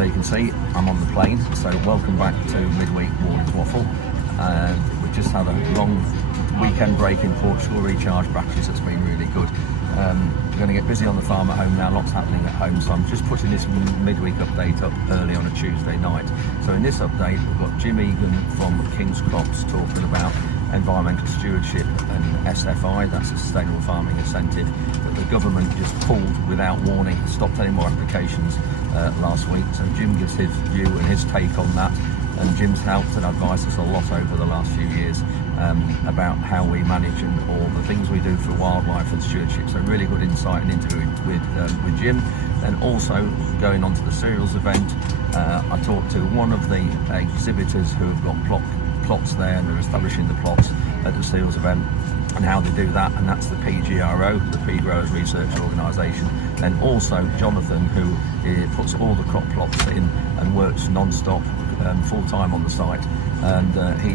So you can see I'm on the plane. So welcome back to midweek morning waffle. We've just had a long weekend break in Portugal, recharge batteries. That's been really good. We're going to get busy on the farm at home now. Lots happening at home. So I'm just putting this midweek update up early on a Tuesday night. So in this update, we've got Jim Egan from King's Crops talking about environmental stewardship and SFI, that's a sustainable farming incentive that the government just pulled without warning, stopped any more applications last week. So Jim gives his view and his take on that, and Jim's helped and advised us a lot over the last few years about how we manage and all the things we do for wildlife and stewardship. So really good insight and interview with Jim. And also going on to the cereals event, I talked to one of the exhibitors who have got plots there, and they're establishing the plots at the cereals event and how they do that, and that's the PGRO, the Pea Growers Research Organisation. And also Jonathan, who puts all the crop plots in and works non-stop, full-time on the site, and he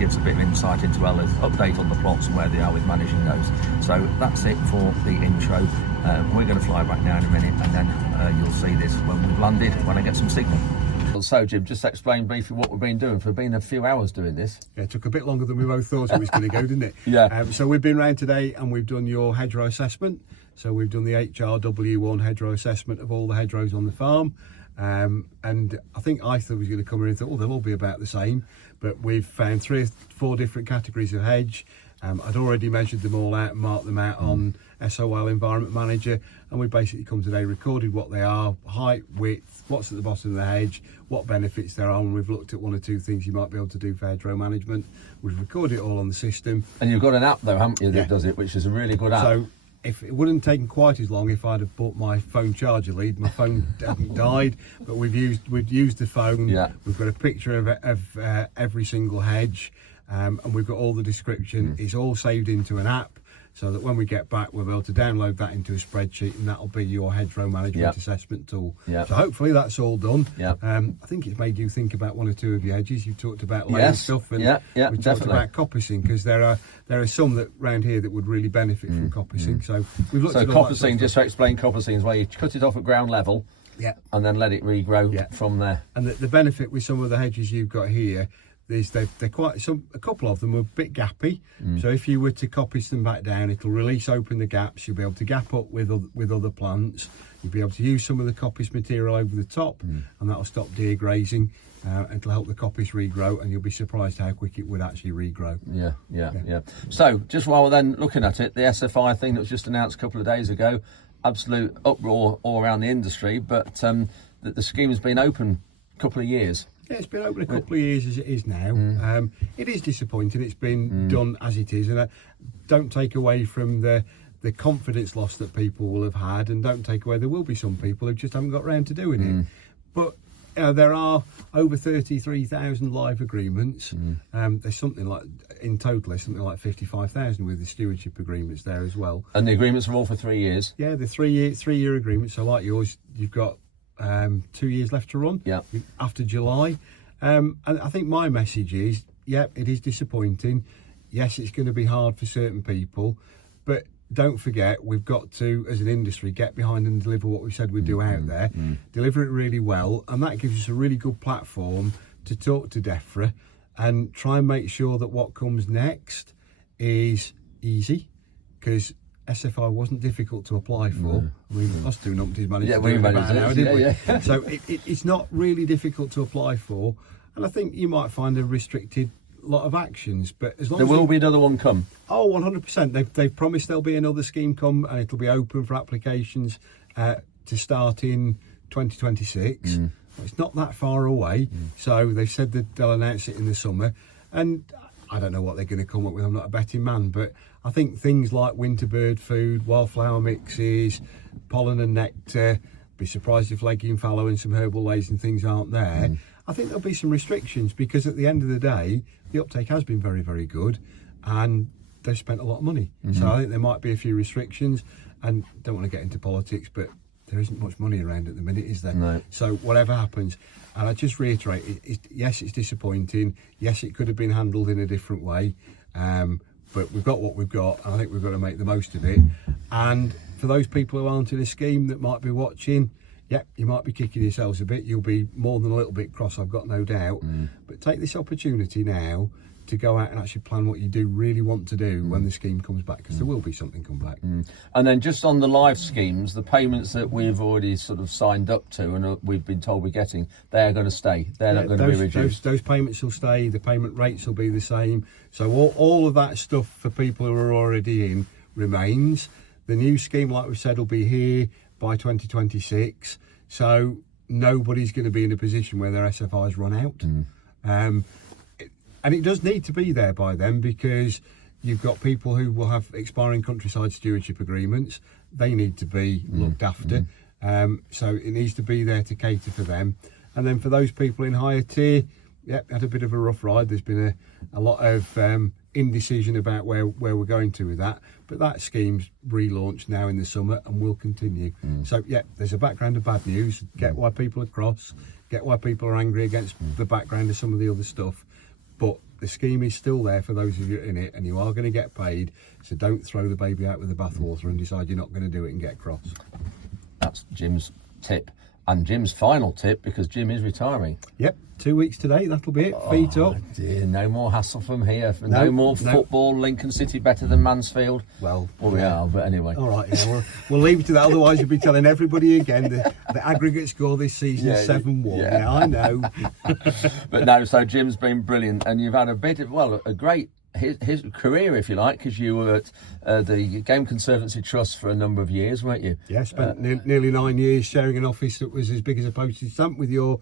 gives a bit of insight into Ella's update on the plots and where they are with managing those. So that's it for the intro. We're going to fly back now in a minute, and then you'll see this when we've landed, when I get some signal. So Jim, just explain briefly what we've been doing. For been a few hours doing this. Yeah, it took a bit longer than we both thought it was going to go, didn't it? Yeah. So we've been around today and we've done your hedgerow assessment. So we've done the HRW1 hedgerow assessment of all the hedgerows on the farm. And I think I thought we was going to come in and thought, oh, they'll all be about the same. But we've found 3 or 4 different categories of hedge. I'd already measured them all out and marked them out on SOL Environment Manager, and we basically come today, recorded what they are, height, width, what's at the bottom of the hedge, what benefits there are, and we've looked at 1 or 2 things you might be able to do for hedgerow management. We've recorded it all on the system. And you've got an app though, haven't you, that does it, which is a really good app. So if it wouldn't have taken quite as long if I'd have bought my phone charger lead. My phone hadn't died, but we've used the phone. Yeah. We've got a picture of every single hedge, and we've got all the description. It's all saved into an app, so that when we get back we'll be able to download that into a spreadsheet, and that'll be your hedgerow management assessment tool. So hopefully that's all done. I think it's made you think about 1 or 2 of your hedges. You talked about laying stuff, and we talked about coppicing, because there are some that round here that would really benefit from coppicing. So we've looked at coppicing, just to explain coppicing, is where you cut it off at ground level and then let it regrow from there. And the benefit with some of the hedges you've got here is they're quite a couple of them are a bit gappy. So if you were to coppice them back down, it'll release open the gaps. You'll be able to gap up with other plants. You'll be able to use some of the coppice material over the top, and that'll stop deer grazing, and it'll help the coppice regrow, and you'll be surprised how quick it would actually regrow. Yeah. So just while we're then looking at it, the SFI thing that was just announced a couple of days ago, absolute uproar all around the industry, but the scheme has been open a couple of years. Yeah, it's been open a couple of years as it is now. It is disappointing. It's been done as it is, and don't take away from the confidence loss that people will have had, and don't take away, there will be some people who just haven't got around to doing it. But there are over 33,000 live agreements. There's something like, in total, there's something like 55,000 with the stewardship agreements there as well. And the agreements are all for 3 years? Yeah, the three-year agreements. So like yours, you've got 2 years left to run after July. And I think my message is, it is disappointing. Yes, it's going to be hard for certain people, but don't forget, we've got to, as an industry, get behind and deliver what we said we'd do out there, deliver it really well, and that gives us a really good platform to talk to DEFRA and try and make sure that what comes next is easy, because SFI wasn't difficult to apply for. I mean, us 2 numpties managed to do it about an hour, didn't we? So it's not really difficult to apply for, and I think you might find a restricted lot of actions, but as long there as will be another one come. Oh, 100%. They've promised there'll be another scheme come, and it'll be open for applications to start in 2026. It's not that far away, so they've said that they'll announce it in the summer, and I don't know what they're going to come up with. I'm not a betting man, but I think things like winter bird food, wildflower mixes, pollen and nectar, be surprised if legume fallow and some herbal lays and things aren't there. I think there'll be some restrictions, because at the end of the day, the uptake has been very, very good, and they've spent a lot of money. So I think there might be a few restrictions, and don't want to get into politics, but there isn't much money around at the minute, is there? No. So whatever happens, and I just reiterate, yes, it's disappointing. Yes, it could have been handled in a different way, but we've got what we've got, and I think we've got to make the most of it. And for those people who aren't in a scheme that might be watching, yeah, you might be kicking yourselves a bit. You'll be more than a little bit cross, I've got no doubt. But take this opportunity now to go out and actually plan what you do really want to do when the scheme comes back, because there will be something come back. And then just on the live schemes, the payments that we've already sort of signed up to and we've been told we're getting, they are going to stay. They're not going to be reduced. Those payments will stay. The payment rates will be the same. So all of that stuff for people who are already in remains. The new scheme, like we said, will be here by 2026. So nobody's going to be in a position where their SFIs run out. And it does need to be there by then, because you've got people who will have expiring countryside stewardship agreements. They need to be looked after. So it needs to be there to cater for them. And then for those people in higher tier, had a bit of a rough ride. There's been a lot of indecision about where we're going to with that. But that scheme's relaunched now in the summer and will continue. So there's a background of bad news. Get why people are cross. Get why people are angry against the background of some of the other stuff. But the scheme is still there for those of you in it, and you are going to get paid. So don't throw the baby out with the bathwater and decide you're not going to do it and get cross. That's Jim's tip. And Jim's final tip, because Jim is retiring. Yep, 2 weeks today, that'll be it. Feet up. Dear, no more hassle from here. No more football. Lincoln City better than Mansfield. Well, we are, but anyway. All right, we'll leave it to that. Otherwise, you'll be telling everybody again the aggregate score this season is 7-1. Yeah, I know. But no, so Jim's been brilliant, and you've had a great his career, if you like, because you were at the Game Conservancy Trust for a number of years, weren't you? Yeah, spent nearly 9 years sharing an office that was as big as a postage stamp with your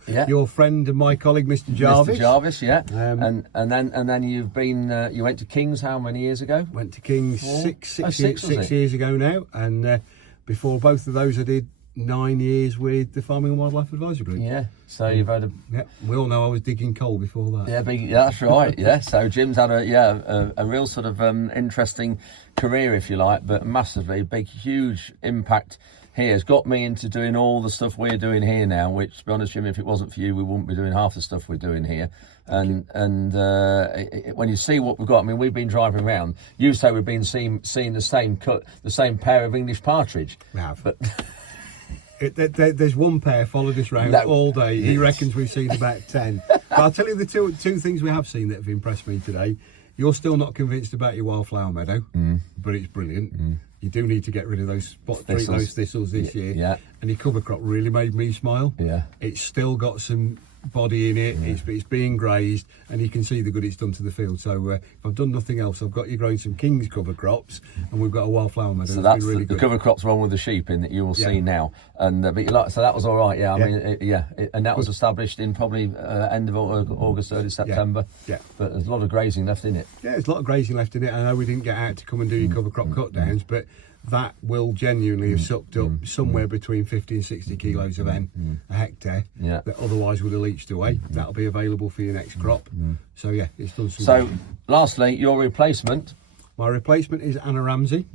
friend and my colleague, Mr. Jarvis. Mr. Jarvis, yeah. And then you've been you went to King's how many years ago? Went to King's six years ago now, and before both of those I did 9 years with the Farming and Wildlife Advisory Group. Yeah, so you've had a... Yeah, we all know I was digging coal before that. Yeah, that's right, yeah. So Jim's had a real sort of interesting career, if you like, but massively big, huge impact here. It's got me into doing all the stuff we're doing here now, which, to be honest, Jim, if it wasn't for you, we wouldn't be doing half the stuff we're doing here. And when you see what we've got, I mean, we've been driving around. You say we've been seeing the same pair of English partridge. We have. But... There's one pair followed us round all day. He reckons we've seen about 10. But I'll tell you the two things we have seen that have impressed me today. You're still not convinced about your wildflower meadow, but it's brilliant. You do need to get rid of those thistles this year. Yeah. And your cover crop really made me smile. Yeah. It's still got some body in it. It's being grazed, and you can see the good it's done to the field. So if I've done nothing else, I've got you growing some King's cover crops, and we've got a wildflower meadow. So that's really the cover crops one with the sheep in that you will see now. And so that was all right. Yeah, I mean, and that was established in probably end of August, early September. Yeah. But there's a lot of grazing left in it. Yeah, there's a lot of grazing left in it. I know we didn't get out to come and do your cover crop cut downs, but that will genuinely have sucked up somewhere between 50 and 60 kilos of N a hectare that otherwise would have leached away. That'll be available for your next crop. So it's done some good. Lastly, your replacement. My replacement is Anna Ramsey.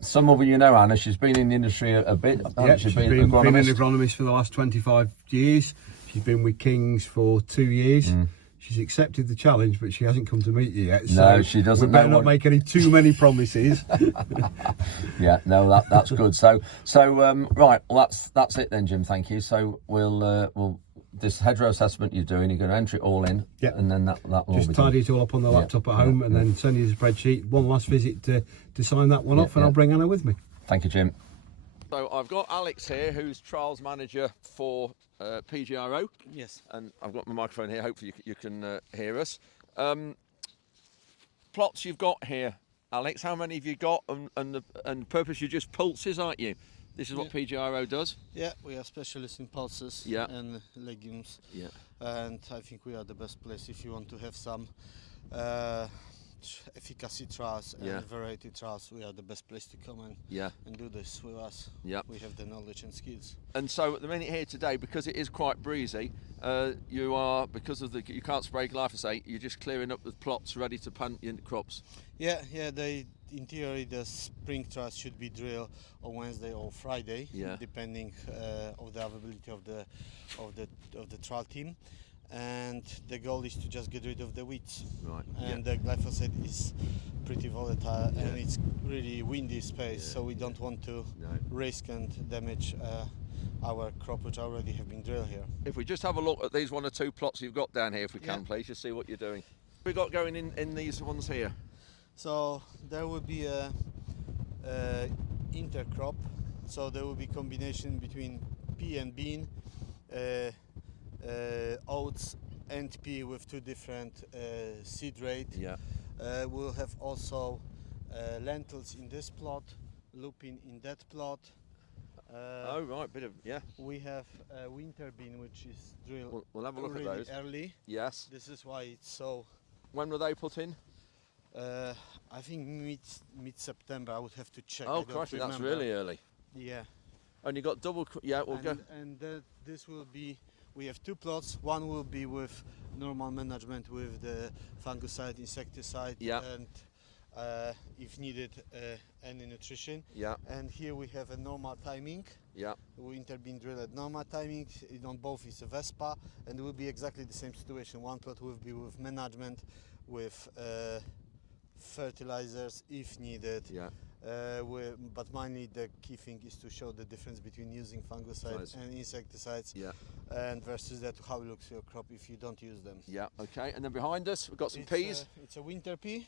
Some of you know Anna. She's been in the industry a bit. She's been an agronomist for the last 25 years. She's been with King's for 2 years. She's accepted the challenge, but she hasn't come to meet you yet. So no, she doesn't. We better not make too many promises. Yeah, no, that's good. So right, well, that's it then, Jim. Thank you. So we'll this hedgerow assessment you're doing, you're going to enter it all in, and then that will just tidy it all up on the laptop at home, and then send you the spreadsheet. One last visit to sign that one off, and I'll bring Anna with me. Thank you, Jim. So I've got Alex here, who's trials manager for PGRO. Yes. And I've got my microphone here. Hopefully you can hear us. Plots you've got here, Alex. How many have you got? And purpose, you're just pulses, aren't you? This is what PGRO does. Yeah, we are specialists in pulses and legumes. Yeah. And I think we are the best place if you want to have some efficacy trials and variety trials. We are the best place to come and do this with us. Yeah. We have the knowledge and skills. And so at the minute here today, because it is quite breezy, you are, because of you can't spray glyphosate, you're just clearing up the plots ready to plant your crops. Yeah. In theory, the spring trials should be drilled on Wednesday or Friday, depending of the availability of the trial team. And the goal is to just get rid of the weeds. Right. And the glyphosate is pretty volatile and it's really windy space, so we don't want to risk and damage our crop which already have been drilled here. If we just have a look at these 1 or 2 plots you've got down here, if we can, please, just see what you're doing. What we got going in these ones here? So there will be a intercrop. So there will be combination between pea and bean, oats and pea with 2 different seed rate. Yeah. We'll have also lentils in this plot, lupin in that plot. Oh right, bit of, yeah. We have winter bean which is drilled We'll have a look really at those. early. Yes. This is why it's so. When were they put in? I think mid-September. I would have to check. Oh, crikey, that's really early. Yeah. And you got double. Yeah, we'll go. And this will be. We have 2 plots. One will be with normal management with the fungicide, insecticide, and if needed, any nutrition. Yeah. And here we have a normal timing. Yeah. Winter bean drill at normal timing. On both is a Vespa, and it will be exactly the same situation. One plot will be with management, with fertilizers if needed. Yeah. But mainly the key thing is to show the difference between using fungicides and insecticides, and versus that how it looks your crop if you don't use them. Yeah. Okay. And then behind us we've got some peas. It's a winter pea.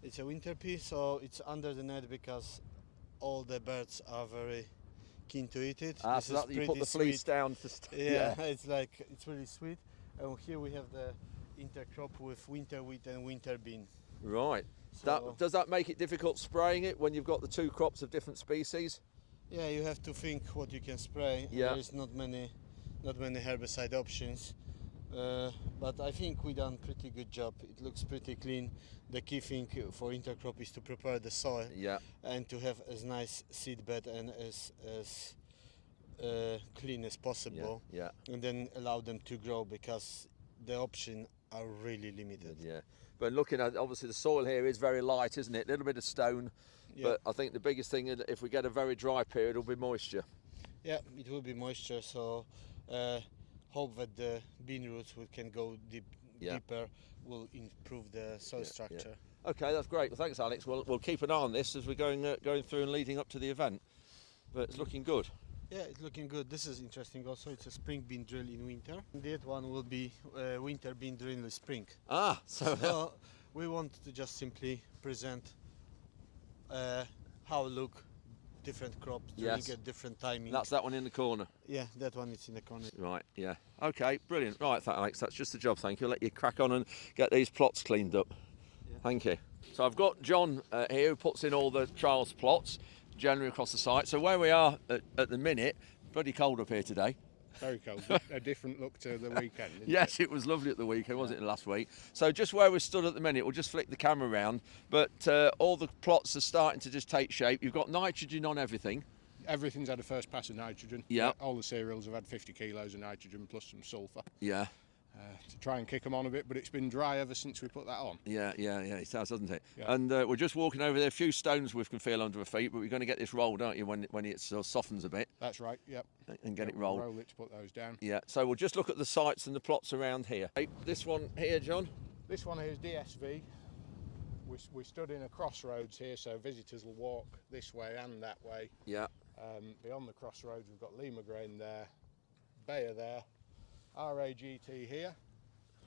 It's a winter pea, so it's under the net because all the birds are very keen to eat it. Ah, so that you put the fleece down to yeah, it's really sweet. And here we have the intercrop with winter wheat and winter bean. Right. So does that make it difficult spraying it when you've got the 2 crops of different species? Yeah, you have to think what you can spray. Yeah. There is not many herbicide options. But I think we done pretty good job. It looks pretty clean. The key thing for intercrop is to prepare the soil and to have as nice seed bed and as clean as possible. Yeah. And then allow them to grow because the options are really limited. Yeah. But looking at, obviously the soil here is very light, isn't it? A little bit of stone. Yeah. But I think the biggest thing is if we get a very dry period will be moisture. Yeah, it will be moisture. So hope that the bean roots can go deeper, will improve the soil structure. Yeah. Okay, that's great. Well, thanks, Alex. We'll keep an eye on this as we're going through and leading up to the event. But it's looking good. Yeah, it's looking good. This is interesting also. It's a spring bean drill in winter. That one will be winter bean drill in the spring. Ah, so we want to just simply present how look different crops during a different timing. That's that one in the corner. Yeah, that one is in the corner. Right, yeah. Okay, brilliant. Right, Alex, that's just the job, thank you. I'll let you crack on and get these plots cleaned up. Yeah. Thank you. So I've got John here who puts in all the trials plots generally across the site. So where we are at the minute, bloody cold up here today. Very cold. A different look to the weekend. Yes, it was lovely at the weekend, wasn't it, last week? So just where we stood at the minute, we'll just flick the camera around. But all the plots are starting to just take shape. You've got nitrogen on everything. Everything's had a first pass of nitrogen. Yeah. All the cereals have had 50 kilos of nitrogen plus some sulphur. Yeah. To try and kick them on a bit, but it's been dry ever since we put that on. Yeah, it has, doesn't it? Yeah. And we're just walking over there. A few stones we can feel under our feet, but we're going to get this rolled, aren't you, when it sort of softens a bit? That's right, yep. And get it rolled. Roll it to put those down. Yeah, so we'll just look at the sites and the plots around here. This one here, John? This one here is DSV. We stood in a crossroads here, so visitors will walk this way and that way. Yeah. Beyond the crossroads, we've got Lima grain there, Bayer there, RAGT here.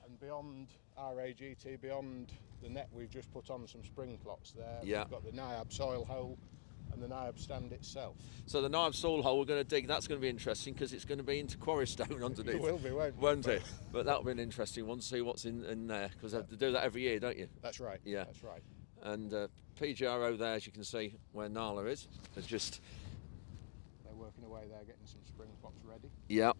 And beyond RAGT, beyond the net, we've just put on some spring plots there. Yeah. We've got the NIAB soil hole and the NIAB stand itself. So the NIAB soil hole we're going to dig, that's going to be interesting because it's going to be into quarry stone underneath. It will be, won't it? But that'll be an interesting one to see what's in there because they have to do that every year, don't you? That's right. Yeah. That's right. And PGRO there, as you can see, where Nala is, they're working away there, getting some spring plots ready. Yep.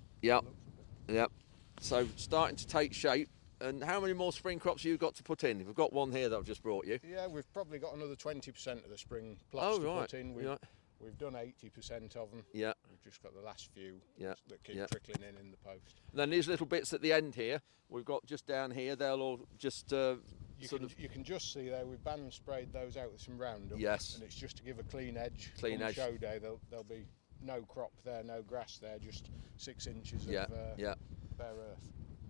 So starting to take shape. And how many more spring crops have you got to put in? We've got one here that I've just brought you. Yeah, we've probably got another 20% of the spring plots to put in. We've done 80% of them. Yeah. We've just got the last few that keep trickling in the post. And then these little bits at the end here, we've got just down here, they'll all just you can just see there, we've band sprayed those out with some Roundup. Yes. And it's just to give a clean edge. Clean edge. Show day, there'll be no crop there, no grass there, just 6 inches of bare earth.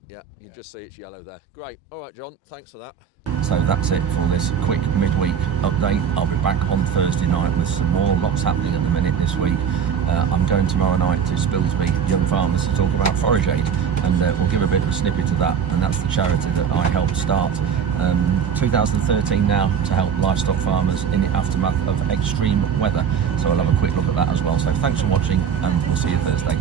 Yeah, you can just see it's yellow there. Great. All right, John, thanks for that. So that's it for this quick midweek update. I'll be back on Thursday night with some more. Lots happening at the minute this week. I'm going tomorrow night to Spilsby Young Farmers to talk about Forage Aid, and we'll give a bit of a snippet of that, and that's the charity that I helped start 2013 now to help livestock farmers in the aftermath of extreme weather. So I'll have a quick look at that as well. So thanks for watching, and we'll see you Thursday.